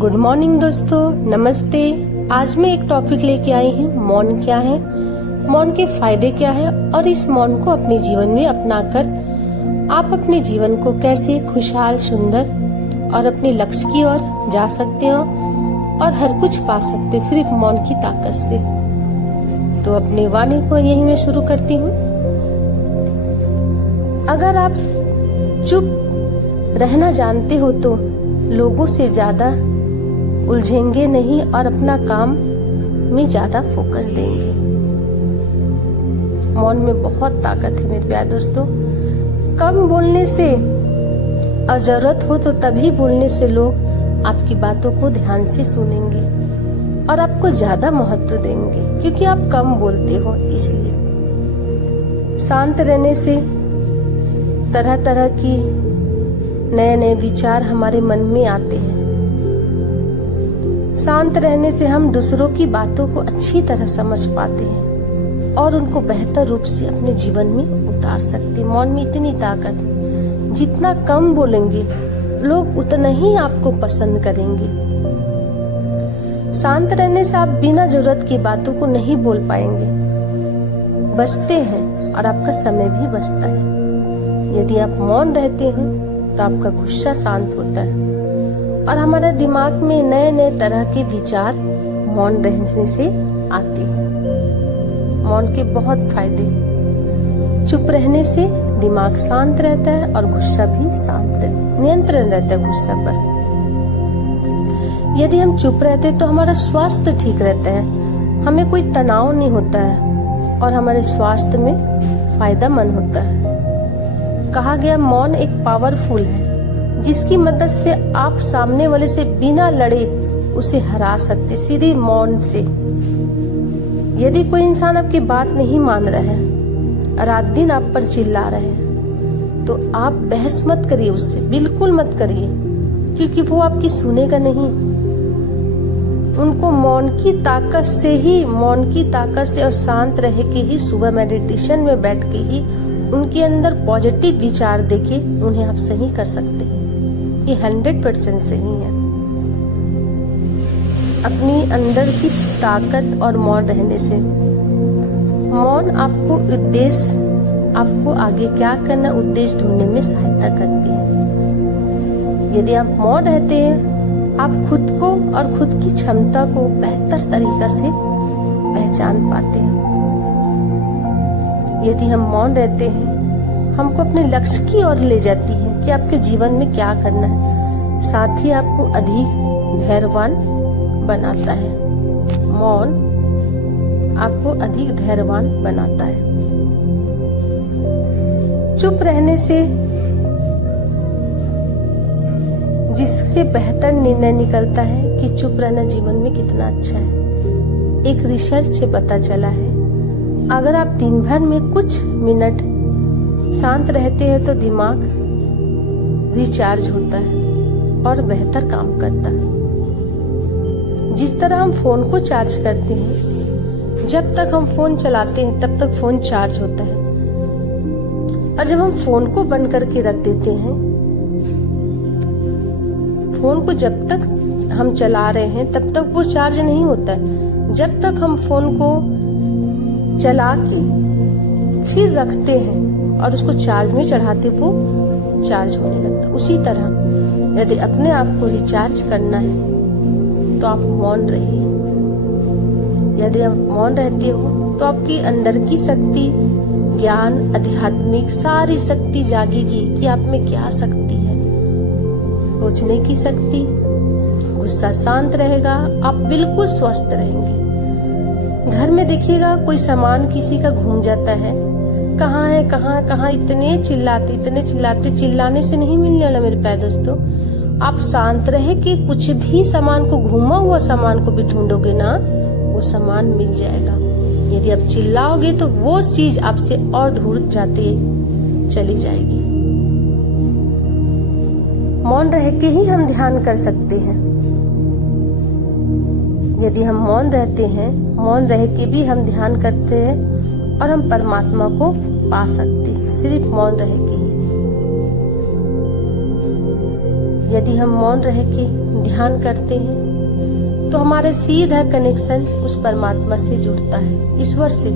Good morning दोस्तों, नमस्ते। आज मैं एक टॉपिक लेके आई हूँ, मौन क्या है, मौन के फायदे क्या है और इस मौन को अपने जीवन में अपनाकर आप अपने जीवन को कैसे खुशहाल, सुंदर और अपने लक्ष्य की ओर जा सकते हो और हर कुछ पा सकते सिर्फ मौन की ताकत से। तो अपनी वाणी को यही मैं शुरू करती हूँ। अगर आप चुप रहना जानते हो तो लोगों से ज्यादा उलझेंगे नहीं और अपना काम में ज्यादा फोकस देंगे। मौन में बहुत ताकत है मेरे प्यारे दोस्तों। कम बोलने से और जरूरत हो तो तभी बोलने से लोग आपकी बातों को ध्यान से सुनेंगे और आपको ज्यादा महत्व देंगे क्योंकि आप कम बोलते हो। इसलिए शांत रहने से तरह तरह की नए नए विचार हमारे मन में आते हैं। शांत रहने से हम दूसरों की बातों को अच्छी तरह समझ पाते हैं और उनको बेहतर रूप से अपने जीवन में उतार सकते हैं। मौन में इतनी ताकत है, जितना कम बोलेंगे लोग उतना ही आपको पसंद करेंगे। शांत रहने से आप बिना जरूरत की बातों को नहीं बोल पाएंगे, बचते हैं और आपका समय भी बचता है। यदि आप मौन रहते हैं तो आपका गुस्सा शांत होता है और हमारे दिमाग में नए नए तरह के विचार मौन रहने से आते हैं। मौन के बहुत फायदे। चुप रहने से दिमाग शांत रहता है और गुस्सा भी शांत रहता है, नियंत्रण रहता है गुस्सा पर। यदि हम चुप रहते तो हमारा स्वास्थ्य ठीक रहता है, हमें कोई तनाव नहीं होता है और हमारे स्वास्थ्य में फायदेमंद होता है। कहा गया मौन एक पावरफुल है जिसकी मदद से आप सामने वाले से बिना लड़े उसे हरा सकते, सीधे मौन से। यदि कोई इंसान आपकी बात नहीं मान रहा है, रात दिन आप पर चिल्ला रहे हैं, तो आप बहस मत करिए उससे, बिल्कुल मत करिए, क्योंकि वो आपकी सुनेगा नहीं। उनको मौन की ताकत से और शांत रह के ही सुबह मेडिटेशन में बैठ के ही उनके अंदर पॉजिटिव विचार देके उन्हें आप सही कर सकते हैं। ये 100% सही है। अपनी अंदर की ताकत और मौन रहने से, मौन आपको आपको आगे क्या करना, उद्देश्य ढूंढने में सहायता करती है। यदि आप मौन रहते हैं, आप खुद को और खुद की क्षमता को बेहतर तरीका से पहचान पाते हैं। यदि हम मौन रहते हैं, हमको अपने लक्ष्य की ओर ले जाती है कि आपके जीवन में क्या करना है। साथ ही आपको अधिक धैर्यवान बनाता है। मौन आपको अधिक धैर्यवान बनाता है। चुप रहने से जिससे बेहतर निर्णय निकलता है कि चुप रहना जीवन में कितना अच्छा है। एक रिसर्च से पता चला है, अगर आप दिन भर में कुछ मिनट शांत रहते हैं तो दिमाग रिचार्ज होता है और बेहतर काम करता है। जिस तरह हम फोन को चार्ज करते हैं, जब तक हम फोन चलाते हैं तब तक फोन चार्ज होता है, और जब हम फोन को बंद करके रख देते हैं, फोन को जब तक हम चला रहे हैं तब तक वो चार्ज नहीं होता है। जब तक हम फोन को चला के फिर रखते हैं और उसको चार्ज में चढ़ाते, वो चार्ज होने लगता। उसी तरह यदि अपने आप को रिचार्ज करना है तो आप मौन रहिए। यदि आप मौन रहते हो तो आपकी अंदर की शक्ति, ज्ञान, आध्यात्मिक सारी शक्ति जागेगी कि आप में क्या शक्ति है। सोचने की शक्ति, गुस्सा शांत रहेगा, आप बिल्कुल स्वस्थ रहेंगे। घर में देखिएगा कोई सामान किसी का घूम जाता है, कहाँ है कहाँ, इतने चिल्लाते, चिल्लाने से नहीं मिलने वाला मेरे प्यारे दोस्तों। आप शांत रहे कि कुछ भी सामान को, घूमा हुआ सामान को भी ढूंढोगे ना, वो सामान मिल जाएगा। यदि आप चिल्लाओगे तो वो चीज आपसे और दूर जाते चली जाएगी। मौन रह के ही हम ध्यान कर सकते हैं। यदि हम मौन रहते हैं, मौन रह के भी हम ध्यान करते हैं और हम परमात्मा को पा सकते हैं, सिर्फ मौन रह के ही। यदि हम मौन रह के ध्यान करते हैं तो हमारा सीधा कनेक्शन उस परमात्मा से जुड़ता है, ईश्वर से।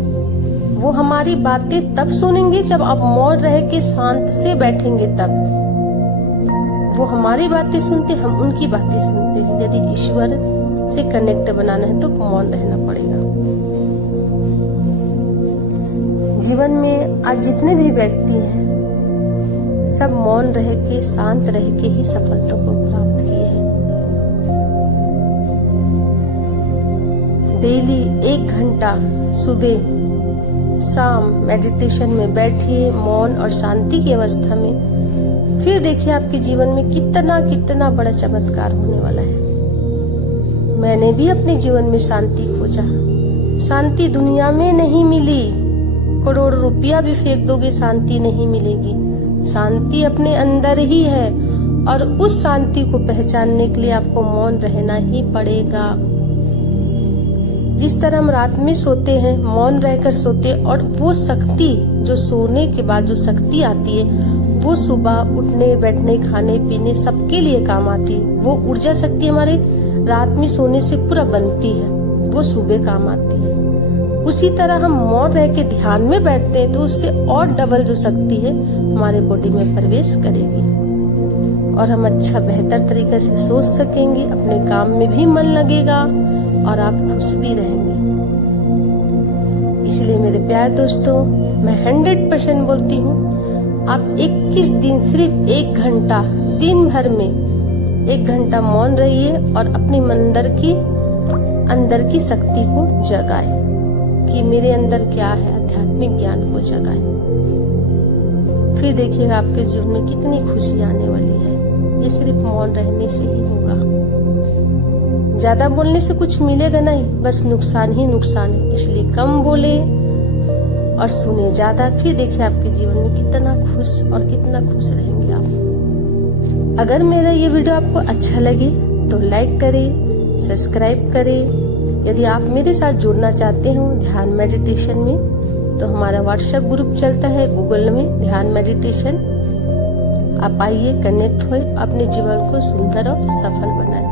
वो हमारी बातें तब सुनेंगे जब आप मौन रह के शांत से बैठेंगे, तब वो हमारी बातें सुनते, हम उनकी बातें सुनते हैं। यदि ईश्वर से कनेक्ट बनाना है तो मौन रहना पड़ेगा। जीवन में आज जितने भी व्यक्ति हैं सब मौन रह के, शांत रह के ही सफलता को प्राप्त किए हैं। डेली 1 घंटा सुबह शाम मेडिटेशन में बैठिए, मौन और शांति की अवस्था में। फिर देखिए आपके जीवन में कितना बड़ा चमत्कार होने वाला है। मैंने भी अपने जीवन में शांति खोजा। शांति दुनिया में नहीं मिली, करोड़ रुपया भी फेंक दोगे शांति नहीं मिलेगी। शांति अपने अंदर ही है और उस शांति को पहचानने के लिए आपको मौन रहना ही पड़ेगा। जिस तरह हम रात में सोते हैं, मौन रहकर सोते हैं, और वो शक्ति जो सोने के बाद जो शक्ति आती है वो सुबह उठने बैठने खाने पीने सबके लिए काम आती है। वो ऊर्जा शक्ति हमारे रात में सोने से पूरा बनती है, वो सुबह काम आती है। उसी तरह हम मौन रह के ध्यान में बैठते हैं तो उससे और डबल जो शक्ति है हमारे बॉडी में प्रवेश करेगी और हम अच्छा बेहतर तरीके से सोच सकेंगे, अपने काम में भी मन लगेगा और आप खुश भी रहेंगे। इसलिए मेरे प्यारे दोस्तों, मैं 100% बोलती हूँ, आप 21 दिन सिर्फ 1 घंटा दिन भर में 1 घंटा मौन रहिए और अपनी अंदर की शक्ति को जगाए कि मेरे अंदर क्या है, आध्यात्मिक ज्ञान को जगाए। फिर देखिएगा आपके जीवन में कितनी खुशी आने वाली है। ये सिर्फ मौन रहने से ही होगा। ज्यादा बोलने से कुछ मिलेगा नहीं, बस नुकसान ही नुकसान है। इसलिए कम बोले और सुने ज्यादा। फिर देखिए आपके जीवन में कितना खुश रहेंगे आप। अगर मेरा ये वीडियो आपको अच्छा लगे तो लाइक करें, सब्सक्राइब करें। यदि आप मेरे साथ जुड़ना चाहते हो ध्यान मेडिटेशन में तो हमारा व्हाट्सएप ग्रुप चलता है गूगल में, ध्यान मेडिटेशन। आप आइए, कनेक्ट हुए, अपने जीवन को सुंदर और सफल बनाए।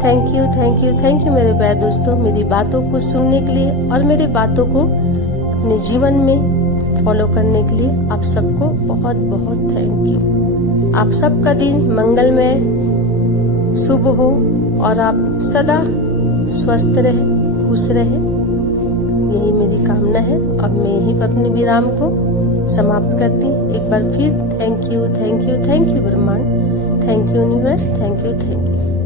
थैंक यू मेरे प्यारे दोस्तों, मेरी बातों को सुनने के लिए और मेरे बातों को अपने जीवन में फॉलो करने के लिए आप सबको बहुत थैंक यू। आप सबका दिन मंगलमय शुभ हो और आप सदा स्वस्थ रहे, खुश रहे, यही मेरी कामना है। अब मैं यहीं पर अपने विराम को समाप्त करती हूँ। एक बार फिर थैंक यू ब्रह्मांड, thank you universe, thank you.